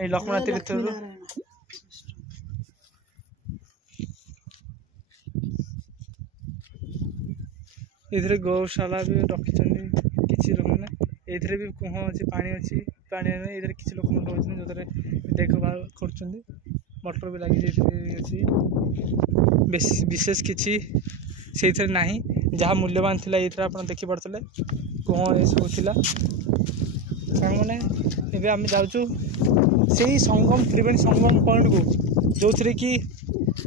ये लक्ष्मण तीर्थ इधर गौशाला भी रखी किसी लोक मैंने ये भी कुह अच्छी पानी अच्छी पानी इधर किसी लोक मैंने रोज जो देखभाल कर मोटर भी लगी अच्छी विशेष किसी से ना जहाँ मूल्यवान थी ये आप देखिपे कुह ये सब थी सांग मैंने एवं आम जाऊँ से संगम त्रिवेणी संगम पॉइंट को जो थी कि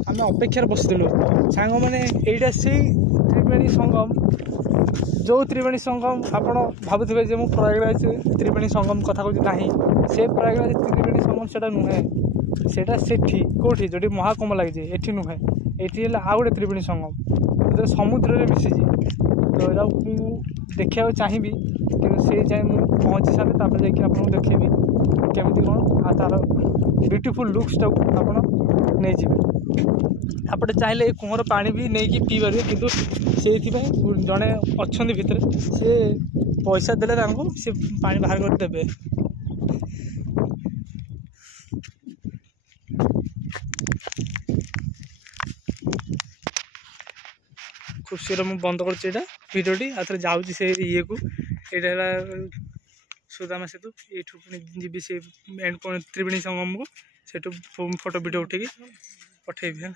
आम अपेक्षार बसलु सांग मैंने यहीटा से त्रिवेणी संगम जो त्रिवेणी संगम आपड़ भावुवे जो मुझे प्रयागराज त्रिवेणी संगम कथा कहूँ ना से प्रयागराज त्रिवेणी संगम से नुहे सेटा सेठी कौटी जो महाकुंभ लगे ये नुहे ये आउ गोटे त्रिवेणी संगम जो समुद्र में मिशिजी तो देखा चाहिए कि से जाए पहुँची सारे जाकि आपको देखेबी केमी कौन आ तार ब्यूटीफुल लुक्स टाक आप आपटे चाहिए कुहर पानी भी नहीं पी पारे कि से जड़े अच्छा भितर से पैसा देले से पानी बाहर कर देबे खुशी मुझे बंद कर भिडियोटी आउ जाऊँ से ये को यहाँ सुदामा सेतु ये जी से एंड पॉइंट त्रिवेणी संगम को से फोटो वीडियो उठे पठेबी है।